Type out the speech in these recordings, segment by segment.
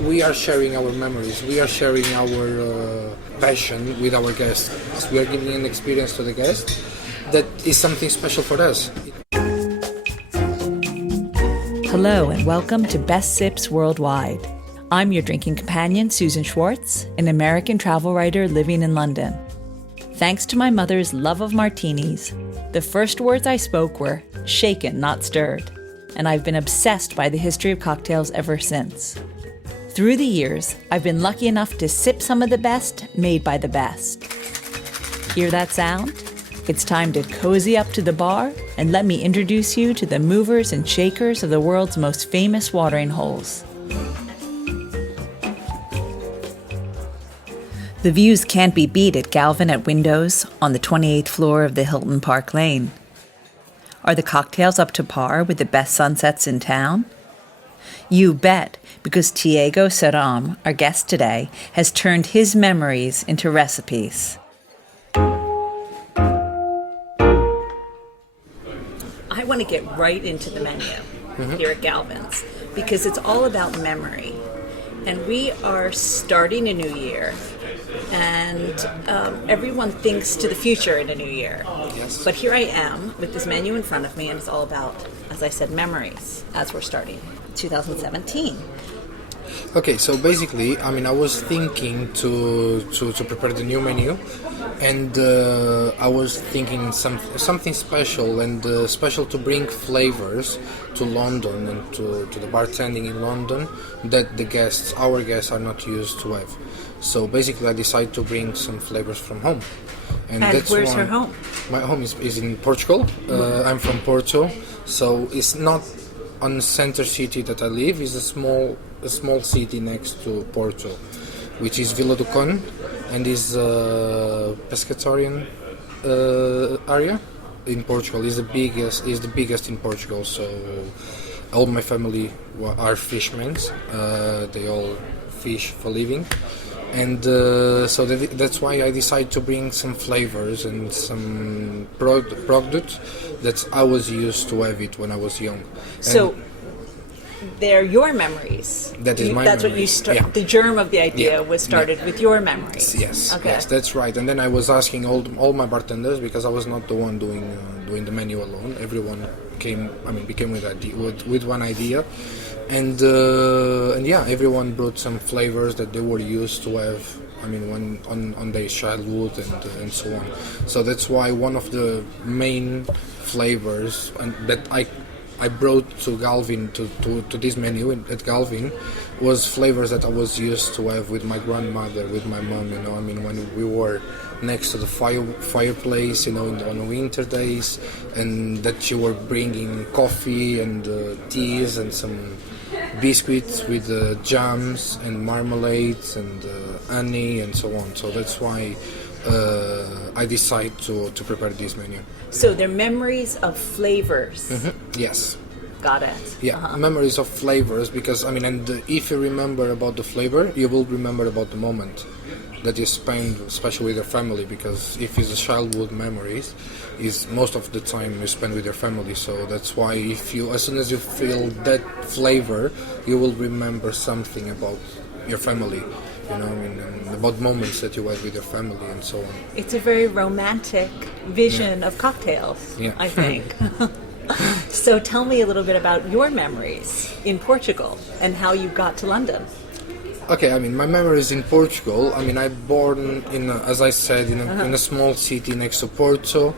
we are sharing our memories. We are sharing our passion with our guests. We are giving an experience to the guests that is something special for us. Hello and welcome to Best Sips Worldwide. I'm your drinking companion, Susan Schwartz, an American travel writer living in London. Thanks to my mother's love of martinis, the first words I spoke were shaken, not stirred, and I've been obsessed by the history of cocktails ever since. Through the years, I've been lucky enough to sip some of the best made by the best. Hear that sound? It's time to cozy up to the bar and let me introduce you to the movers and shakers of the world's most famous watering holes. The views can't be beat at Galvin at Windows on the 28th floor of the Hilton Park Lane. Are the cocktails up to par with the best sunsets in town? You bet, because Tiago Serrão, our guest today, has turned his memories into recipes. I want to get right into the menu here at Galvin's because it's all about memory. And we are starting a new year. And everyone thinks to the future in a new year. Yes. But here I am with this menu in front of me, and it's all about, as I said, memories as we're starting 2017. Okay, so basically, I was thinking to prepare the new menu, and I was thinking something special and special to bring flavors to London and to the bartending in London that our guests are not used to have. So basically, I decided to bring some flavors from home. And that's where's your home? My home is in Portugal. I'm from Porto, so it's not on the center city that I live. It's a small city next to Porto, which is Vila do Conde, and is a pescatarian area in Portugal. Is the biggest in Portugal. So all my family are fishermen. They all fish for living. And so that's why I decided to bring some flavors and some products that I was used to have it when I was young. So they're your memories. That is my That's memories. What you the germ of the idea was started with your memories. Yes, okay. Yes, that's right. And then I was asking all my bartenders, because I was not the one doing the menu alone. Everyone became with one idea. And yeah, everyone brought some flavors that they were used to have. When on their childhood and so on. So that's why one of the main flavors that I brought to Galvin to this menu at Galvin was flavors that I was used to have with my grandmother, with my mom. When we were next to the fireplace, on winter days, and that she were bringing coffee and teas and some biscuits with jams and marmalades and honey and so on. So that's why I decided to prepare this menu. So they're memories of flavors. Mm-hmm. Yes. Got it. Yeah, memories of flavors, because and if you remember about the flavor, you will remember about the moment that you spend, especially with your family, because if it's a childhood memories, is most of the time you spend with your family. So that's why as soon as you feel that flavor, you will remember something about your family, and about moments that you had with your family and so on. It's a very romantic vision of cocktails, I think. So tell me a little bit about your memories in Portugal and how you got to London. Okay, my memories in Portugal. I born as I said, in a small city next to Porto.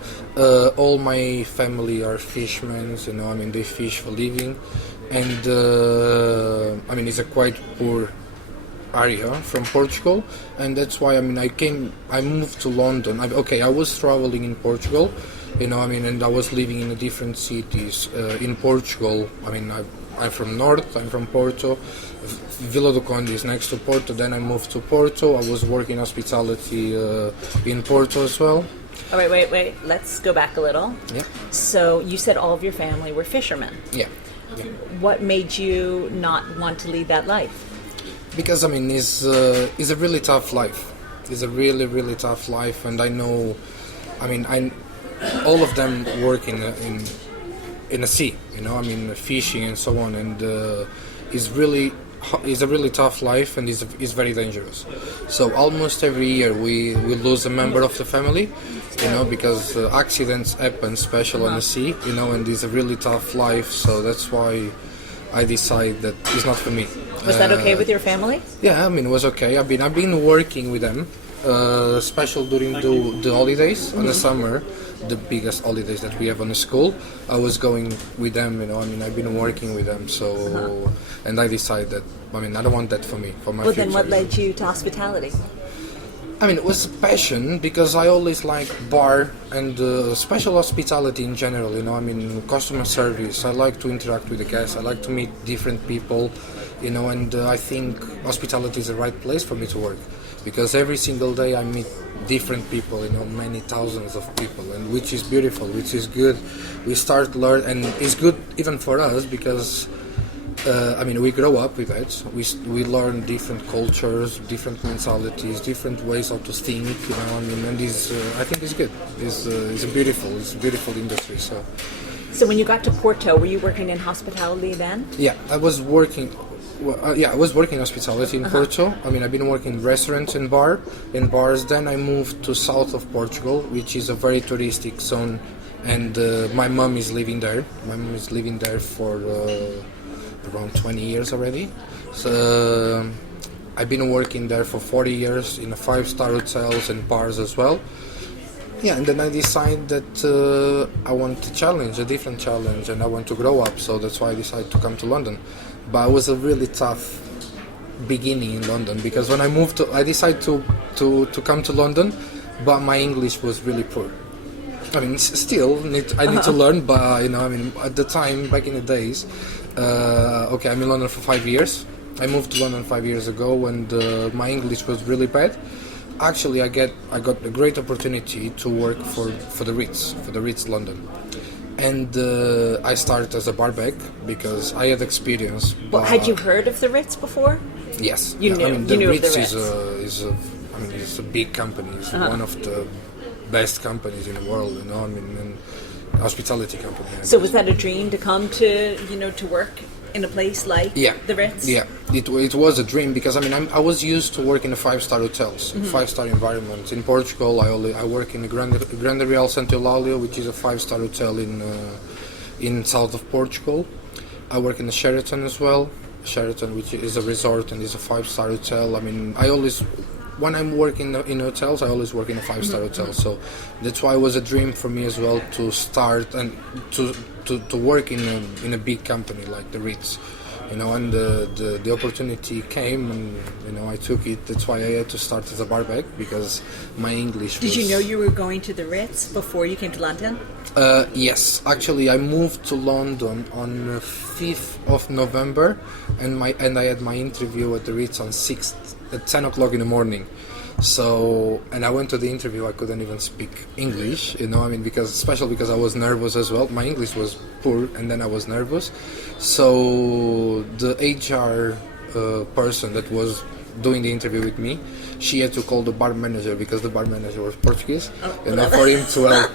All my family are fishermen. They fish for living, and it's a quite poor area from Portugal, and that's why I moved to London. I was traveling in Portugal, and I was living in different cities in Portugal. I'm from North. I'm from Porto. Vila do Conde is next to Porto. Then I moved to Porto. I was working hospitality in Porto as well. Oh, wait. Let's go back a little. Yeah. So you said all of your family were fishermen. Yeah. What made you not want to lead that life? Because it's a really tough life. It's a really, really tough life, and I know. All of them work in a sea. Fishing and so on, and it's really is a really tough life and is very dangerous. So almost every year we lose a member of the family, because accidents happen, especially on the sea, and it's a really tough life. So that's why I decided that it's not for me. Was that okay with your family? Yeah, it was okay. I've been working with them, especially during the holidays in the summer, the biggest holidays that we have on the school. I was going with them, I've been working with them, so and I decided that I don't want that for me, for my future. Then what led you to hospitality? It was a passion because I always like bar and special hospitality in general, customer service. I like to interact with the guests. I like to meet different people, and I think hospitality is the right place for me to work because every single day I meet different people, many thousands of people, and which is beautiful, which is good. We start learn, and it's good even for us because we grow up with that. We learn different cultures, different mentalities, different ways how to think. And this I think is good. It's a beautiful industry. So when you got to Porto, were you working in hospitality then? Yeah, I was working. I was working hospitality in Porto. I've been working in restaurants and bars. Then I moved to south of Portugal, which is a very touristic zone, and my mom is living there. My mom is living there for around 20 years already. So I've been working there for 40 years in 5-star hotels and bars as well. Yeah, and then I decided that I want a different challenge, and I want to grow up. So that's why I decided to come to London. But it was a really tough beginning in London because when I decided to come to London, but my English was really poor. Still I need to learn, but at the time, back in the days, I'm in London for 5 years. I moved to London 5 years ago, and my English was really bad. Actually, I got a great opportunity to work for the Ritz London, and I started as a barback because I had experience. Well, had you heard of the Ritz before? Yes, you knew the Ritz is a big company. It's one of the best companies in the world. And hospitality company. So was that a dream to come to work in a place like the Ritz? Yeah, it was a dream because I was used to work in 5-star hotels, 5-star environments. In Portugal, I work in the Grande Real Santo Eulalia, which is a 5-star hotel in south of Portugal. I work in the Sheraton as well. Sheraton, which is a resort and is a 5-star hotel. When I'm working in hotels, I always work in a 5-star hotel. So that's why it was a dream for me as well to start and to work in a big company like the Ritz. And the opportunity came, and I took it. That's why I had to start as a barback because my English was... Did you know you were going to the Ritz before you came to London? Yes, actually I moved to London on the 5th of November, and I had my interview at the Ritz on 6th at 10 o'clock in the morning. So, and I went to the interview, I couldn't even speak English, especially because I was nervous as well. My English was poor, and then I was nervous. So the HR person that was doing the interview with me, she had to call the bar manager because the bar manager was Portuguese, for him to help,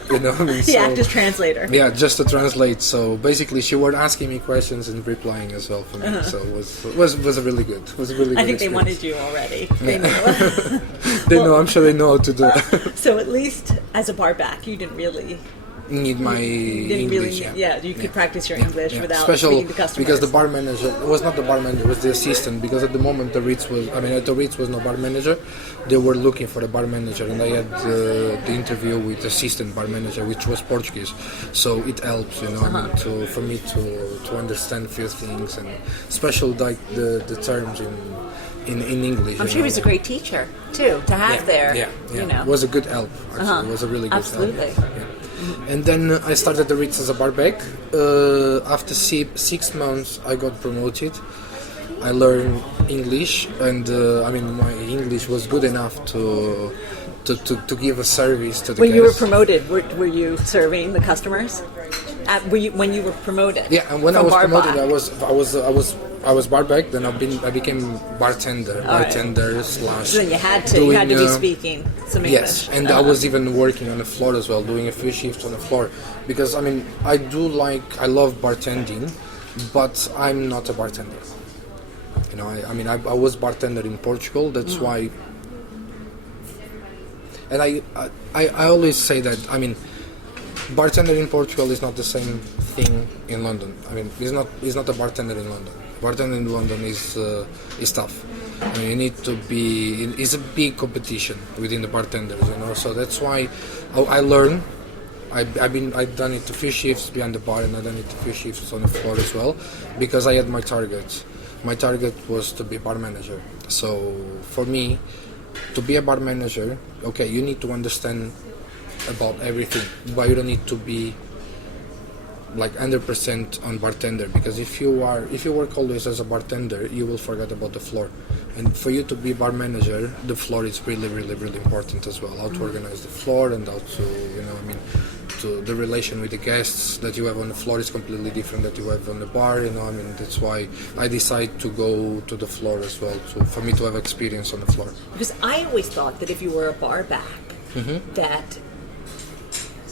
He acted as translator. Yeah, just to translate. So basically, she was asking me questions and replying as well for me. So it was a really good. I think they wanted you already. They knew. They know. I'm sure they know how to do it. So at least as a barback, you didn't really need my English. You could practice your English without speaking to customers. Because the bar manager, it was not the bar manager, it was the assistant, because at the moment at the Ritz was no bar manager. They were looking for a bar manager, and I had the interview with the assistant bar manager, which was Portuguese, so it helps, for me to understand a few things, and especially like the terms in English. I'm sure he was a great teacher too to have there. It was a good help. Actually, it was a really good Absolutely. help. Yeah. And then I started the Ritz as a barback. After 6 months, I got promoted. I learned English, and my English was good enough to give a service to the When guests. you were promoted, were you serving the customers? When you were promoted? Yeah, and when I was promoted, Barback. I was barback. Then I became bartender. Bartender slash. So then you had to be speaking some English. Yes, and I was even working on the floor as well, doing a few shifts on the floor, because I love bartending, but I'm not a bartender. You know, I was bartender in Portugal. That's why. And I always say that, I mean, bartender in Portugal is not the same thing in London. I mean, he's not a bartender in London. Bartender in London is tough. I mean, you need to be. It's a big competition within the bartenders, you know. So that's why I learn. I've done it to few shifts behind the bar, and I've done it to few shifts on the floor as well, because I had my targets. My target was to be bar manager. So for me, to be a bar manager, okay, you need to understand about everything, but you don't need to be like 100% on bartender, because if you work always as a bartender, you will forget about the floor. And for you to be bar manager, the floor is really, really, really important as well. How to organize the floor, and how to, you know, I mean, to the relation with the guests that you have on the floor is completely different that you have on the bar. You know, I mean, that's why I decided to go to the floor as well, for me to have experience on the floor. Because I always thought that if you were a barback, that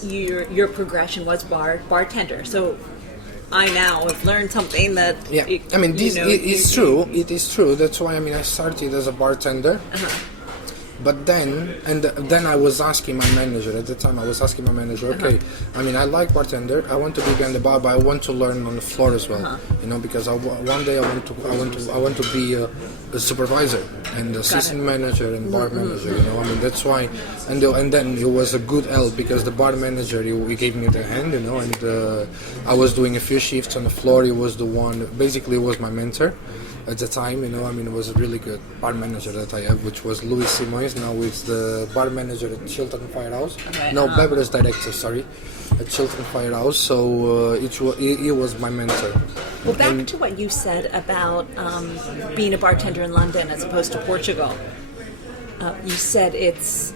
your progression was bartender. So I now have learned something that I mean, this is true. It is true. That's why, I mean, I started as a bartender. But then I was asking my manager at the time. Okay, I mean, I like bartender. I want to be behind the bar, but I want to learn on the floor as well. You know, because one day I want to be a supervisor and assistant manager and bar manager. You know, I mean, that's why. And then it was a good help, because the bar manager he gave me the hand. You know, and I was doing a few shifts on the floor. He was the one. Basically, he was my mentor at the time. You know, I mean, it was a really good bar manager that I have, which was Louis Simões. Now he's the bar manager at Hilton Firehouse. Beverage director, sorry, at Hilton Firehouse. So he was my mentor. Well, back to what you said about being a bartender in London as opposed to Portugal. You said it's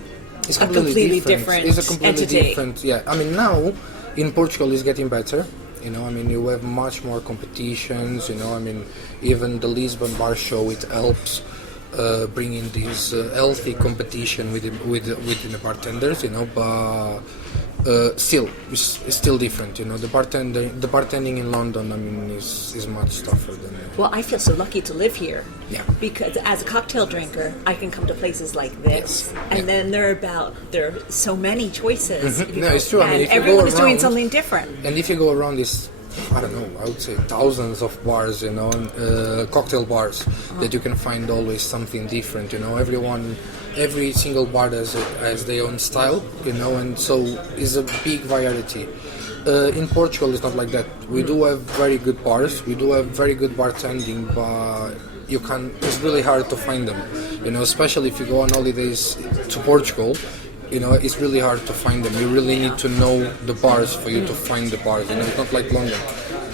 a completely different It's a completely entity. different. Yeah, I mean, now in Portugal it's getting better. You know, I mean, you have much more competitions. You know, I mean, even the Lisbon Bar Show, it helps bringing this healthy competition within the bartenders. You know, but still, it's still different. You know, the bartending in London, I mean, is much tougher than. Well, I feel so lucky to live here. Yeah. Because as a cocktail drinker, I can come to places like this, and then there are so many choices. No, it's true. I mean, if everyone is doing around, something different. And if you go around this, I don't know, I would say thousands of bars, you know, cocktail bars, that you can find always something different, you know. Every single bar has their own style, you know, and so it's a big variety. In Portugal, it's not like that. We do have very good bars, we do have very good bartending, but it's really hard to find them, you know, especially if you go on holidays to Portugal. You know, it's really hard to find them. You really need to know the bars for you to find the bars. You know, it's not like London.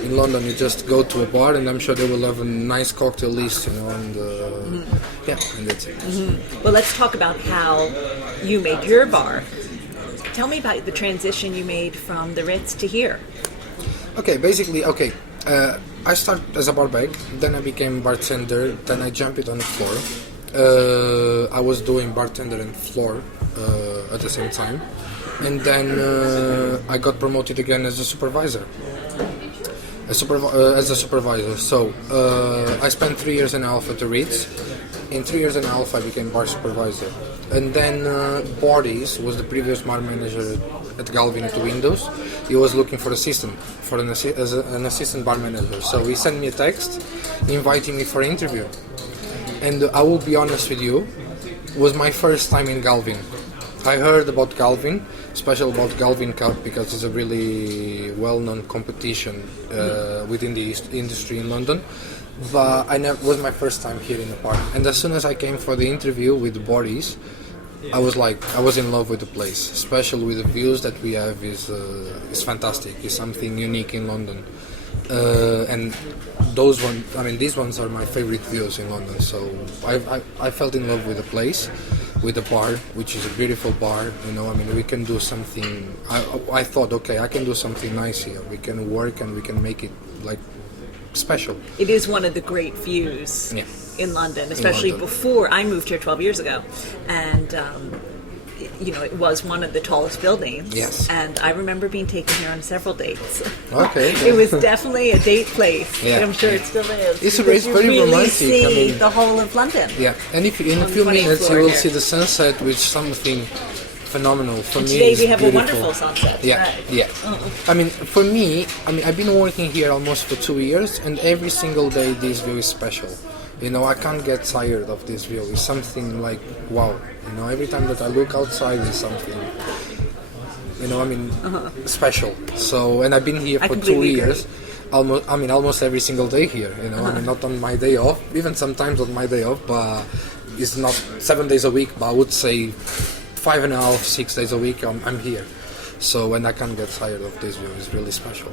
In London, you just go to a bar, and I'm sure they will have a nice cocktail list. You know, and and that's it. Well, let's talk about how you made your bar. Tell me about the transition you made from the Ritz to here. Okay, basically, I started as a barback, then I became bartender, then I jumped it on the floor. I was doing bartender and floor at the same time, and then I got promoted again as a supervisor. As a supervisor, so I spent 3 years and a half at the Ritz. In 3 years and a half, I became bar supervisor, and then Boris was the previous bar manager at Galvin at the Windows. He was looking for an assistant bar manager, so he sent me a text inviting me for an interview. And I will be honest with you, it was my first time in Galvin. I heard about Galvin, especially about Galvin Cup, because it's a really well-known competition within the industry in London. But it was my first time here in the park. And as soon as I came for the interview with Boris, I was in love with the place, especially with the views that we have. Is fantastic. It's something unique in London. And these ones are my favorite views in London. So I felt in love with the place, with the bar, which is a beautiful bar. You know, I mean, we can do something. I thought, okay, I can do something nice here. We can work and we can make it like special. It is one of the great views in London, especially before I moved here 12 years ago, and it was one of the tallest buildings. Yes. And I remember being taken here on several dates. Okay. It was definitely a date place. Yeah. I'm sure it still is. It's because very you really romantic. see the whole of London. Yeah, and if in a few 20th minutes you floor will here. see the sunset, which something phenomenal for And me. today It's we have beautiful. a wonderful sunset. Yeah, Right. yeah. I mean, for me, I've been working here almost for 2 years, and every single day this view is special. I can't get tired of this view. It's something like wow. Every time that I look outside is something. Special. So, and I've been here for 2 completely years. Almost every single day here. Not on my day off, even sometimes on my day off, but it's not 7 days a week. But I would say 5.5, 6 days a week. I'm here. So, and I can't get tired of this view. It's really special.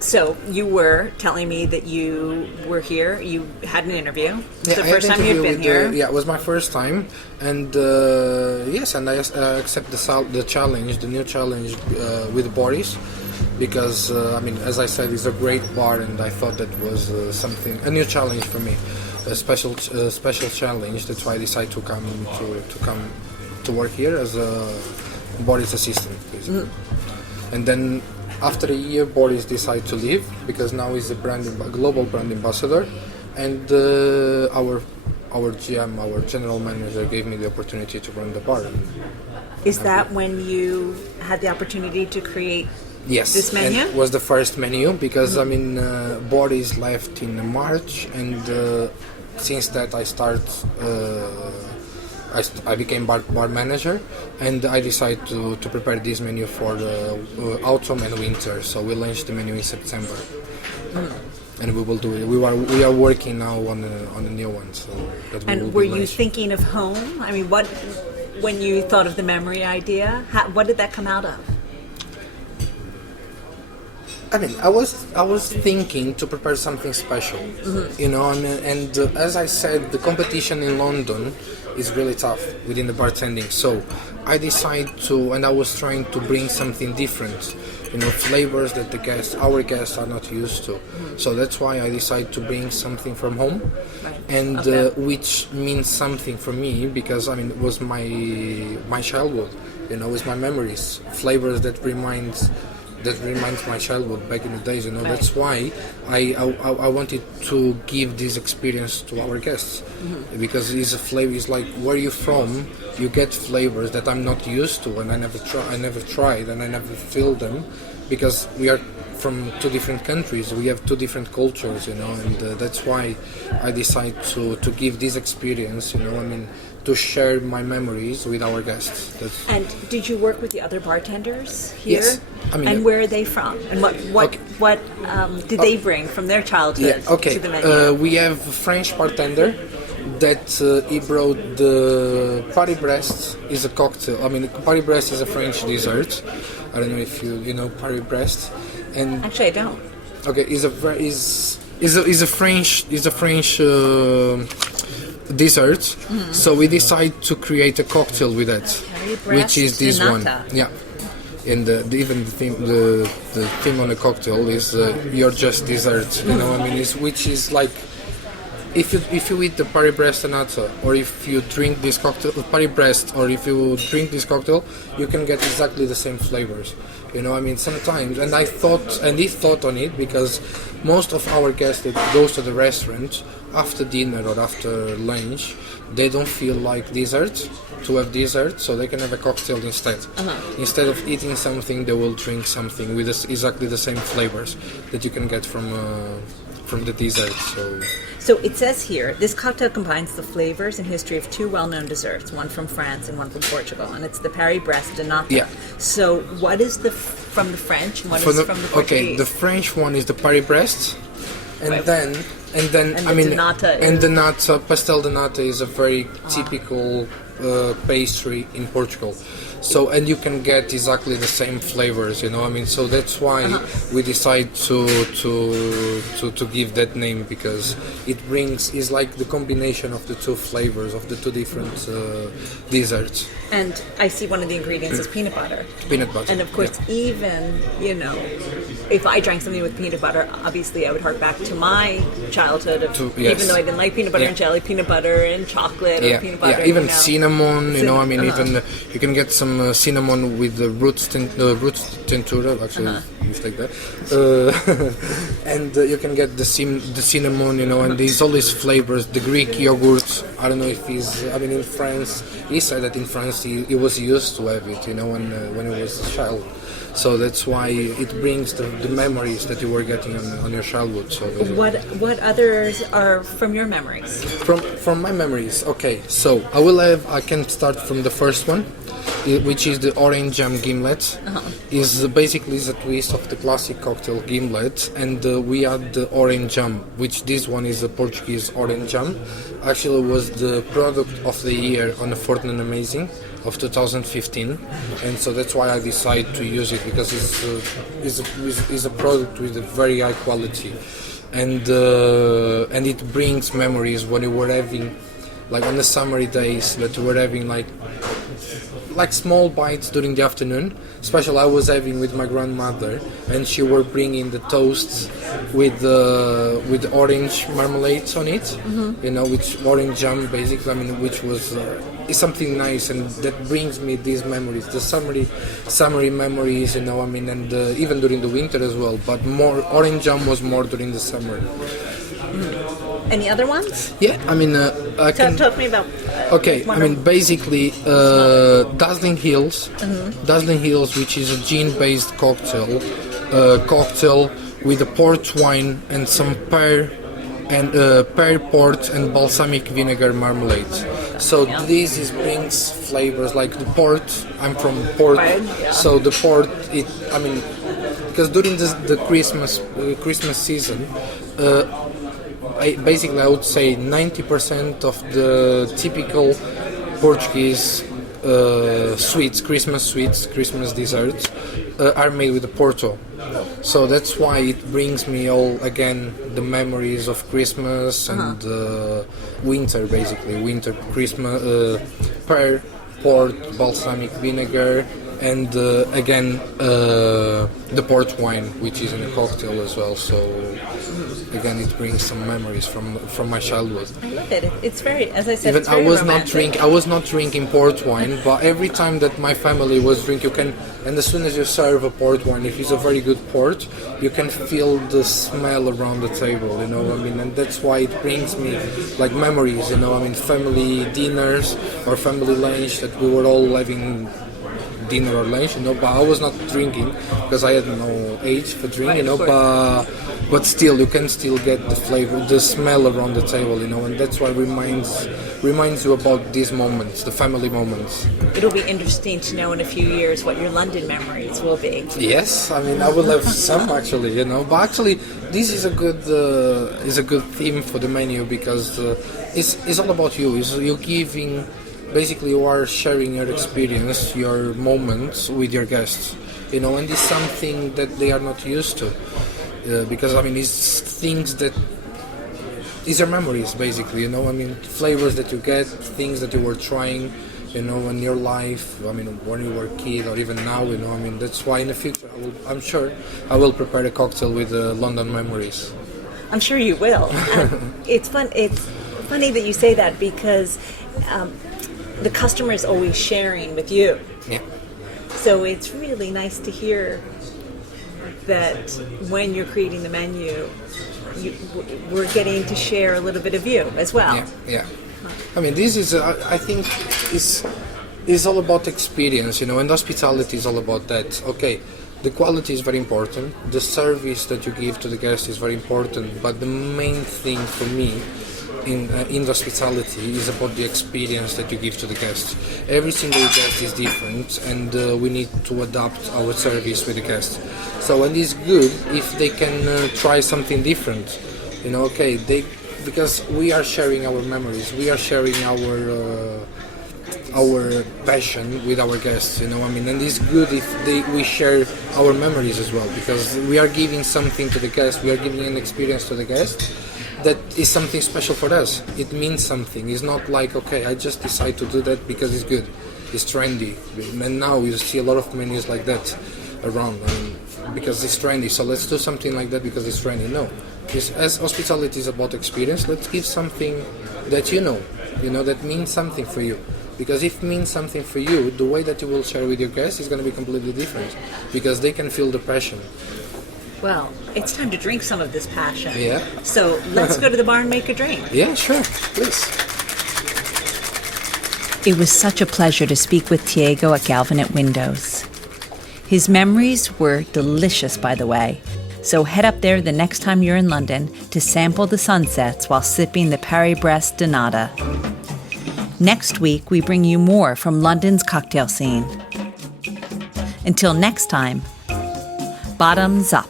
So you were telling me that you were here. You had an interview. It's the I had first time interview you've been with, here. yeah, it was my first time, and yes, and I accept the challenge, the new challenge with Boris, because as I said, it's a great bar, and I thought that was a new challenge for me, a special challenge. That's why I decided to come to work here as a Boris assistant, basically. And then after a year, Boris decided to leave because now he's a global brand ambassador, and our GM, our general manager, gave me the opportunity to run the bar. Is that when you had the opportunity to create Yes, this menu? and it was the first menu because Boris left in March, and since that I became bar manager, and I decided to prepare this menu for the autumn and winter. So we launched the menu in September, and we will do it. We are working now on a new one. So that we will And were be you launched. thinking of home? When you thought of the memory idea, what did that come out of? I was thinking to prepare something special, and as I said, the competition in London is really tough within the bartending. So I decided and I was trying to bring something different, flavors that our guests are not used to. So that's why I decided to bring something from home, and which means something for me because it was my childhood, it's my memories, flavors that reminds my childhood back in the days. That's why I wanted to give this experience to our guests, because it's a flavor. It's like, where you from? You get flavors that I'm not used to, and I never tried, and I never feel them, because we are from two different countries. We have two different cultures, and that's why I decided to give this experience. To share my memories with our guests. And did you work with the other bartenders here? Yes. And where are they from? And what did they bring from their childhood to the menu? We have a French bartender that he brought the Paris Brest. Is a cocktail. Paris Brest is a French dessert. I don't know if you know Paris Brest. And Actually, I don't. okay, is a French dessert. So we decided to create a cocktail with that, which is this one. Yeah, and even the theme on the cocktail is you're just dessert. Which is like if you eat the Paris Brest Nata, or if you drink this cocktail, Paris Brest, or if you drink this cocktail, you can get exactly the same flavors. Sometimes, and he thought on it, because most of our guests that goes to the restaurant after dinner or after lunch, they don't feel like to have dessert, so they can have a cocktail instead. Instead of eating something, they will drink something with exactly the same flavors that you can get from the dessert. So it says here, this cocktail combines the flavors and history of two well-known desserts, one from France and one from Portugal, and it's the Paris Brest de Nata. Yeah. So what is from the French and what is from the Portuguese? Okay, the French one is the Paris Brest, and Right. then de nata the nata, pastel de nata is a very typical pastry in Portugal. So, and you can get exactly the same flavors, So that's why we decide to give that name, because is like the combination of the two flavors of the two different desserts. And I see one of the ingredients is peanut butter. Peanut butter. And of course, even, if I drank something with peanut butter, obviously I would hark back to my childhood childhood of yes. even though I didn't like peanut butter and jelly, peanut butter and chocolate or peanut butter. Yeah, even you know. cinnamon, you know, I mean, even you can get some cinnamon with the roots tintura, actually, it's like that. And you can get the cinnamon, you know, and there's all these flavors. The Greek yogurt, I don't know if in France, he said that in France he was used to have it, you know, when he was a child. So that's why it brings the memories that you were getting on your childhood. So what others are from your memories? From my memories, okay. So I can start from the first one, which is the orange jam gimlet. Is basically the twist of the classic cocktail gimlet, and we add the orange jam, which this one is a Portuguese orange jam. Actually, was the product of the year on the Fortnite Amazing of 2015, and so that's why I decided to use it, because it's a product with a very high quality, and it brings memories when you were having, like on the summery days, that you were having like small bites during the afternoon. Especially I was having with my grandmother, and she were bringing the toasts with orange marmalade on it, you know, with orange jam basically. I mean, which was is something nice, and that brings me these memories, the summery memories, you know. I mean, and even during the winter as well. But more orange jam was more during the summer. Any other ones? Yeah, I mean, Talk me about. Okay, I mean, basically, Dazzling Hills, which is a gin-based cocktail with a port wine and some pear port and balsamic vinegar marmalade. So this brings flavors like the port. I'm from Port, so the port. Because during the Christmas season. I would say 90% of the typical Portuguese Christmas desserts are made with the Porto. So that's why it brings me the memories of Christmas and winter, basically. Winter, Christmas, pear, port, balsamic vinegar, and the port wine, which is in a cocktail as well. So again, it brings some memories from my childhood. I love it. It's very, as I said, even it's very I was not drinking port wine, but every time that my family was drinking, and as soon as you serve a port wine, if it's a very good port, you can feel the smell around the table, you know. I mean, and that's why it brings me like memories, you know. I mean, family dinners or family lunch that we were all having dinner or lunch, you know, but I was not drinking because I had no age for drinking, you know, but still you can still get the flavor, the smell around the table, you know, and that's what reminds you about these moments, the family moments. It'll be interesting to know in a few years what your London memories will be. Yes, I mean, I will have some actually, you know, but actually this is a good theme for the menu, because it's all about you. You're giving. Basically, you are sharing your experience, your moments with your guests, you know, and it's something that they are not used to, because I mean, it's things that these are memories, basically, you know. I mean, flavors that you get, things that you were trying, you know, in your life. I mean, when you were a kid or even now, you know. I mean, that's why in the future, I'm sure I will prepare a cocktail with London memories. I'm sure you will. It's fun. It's funny that you say that, because the customer is always sharing with you. Yeah. So it's really nice to hear that when you're creating the menu, we're getting to share a little bit of you as well. Yeah. I mean, this is, I think, is all about experience, you know, and hospitality is all about that. Okay, the quality is very important, the service that you give to the guest is very important, but the main thing for me in hospitality is about the experience that you give to the guest. Every single guest is different, and we need to adapt our service with the guest. So, and it's good if they can try something different, you know. Okay, because we are sharing our memories, we are sharing our passion with our guests, you know. I mean, and it's good if we share our memories as well, because we are giving something to the guest, we are giving an experience to the guest that is something special for us. It means something. It's not like, okay, I just decide to do that because it's good, it's trendy. And now you see a lot of menus like that around, I mean, because it's trendy, so let's do something like that because it's trendy. No, Because as hospitality is about experience, let's give something that that means something for you. Because if it means something for you, the way that you will share with your guests is going to be completely different. Because they can feel the passion. Well, it's time to drink some of this passion. Yeah. So let's go to the bar and make a drink. Yeah, sure. Please. It was such a pleasure to speak with Tiago at Galvin at Windows. His memories were delicious, by the way. So head up there the next time you're in London to sample the sunsets while sipping the Paris-Brest de Nata. Next week, we bring you more from London's cocktail scene. Until next time, bottoms up.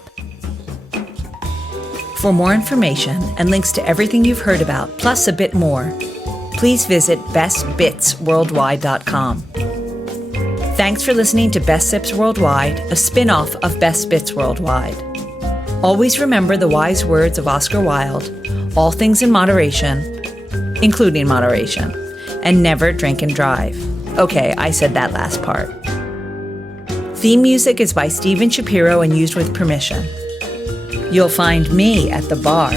For more information and links to everything you've heard about, plus a bit more, please visit bestbitsworldwide.com. Thanks for listening to Best Sips Worldwide, a spin-off of Best Bits Worldwide. Always remember the wise words of Oscar Wilde, all things in moderation, including moderation, and never drink and drive. Okay, I said that last part. Theme music is by Steven Shapiro and used with permission. You'll find me at the bar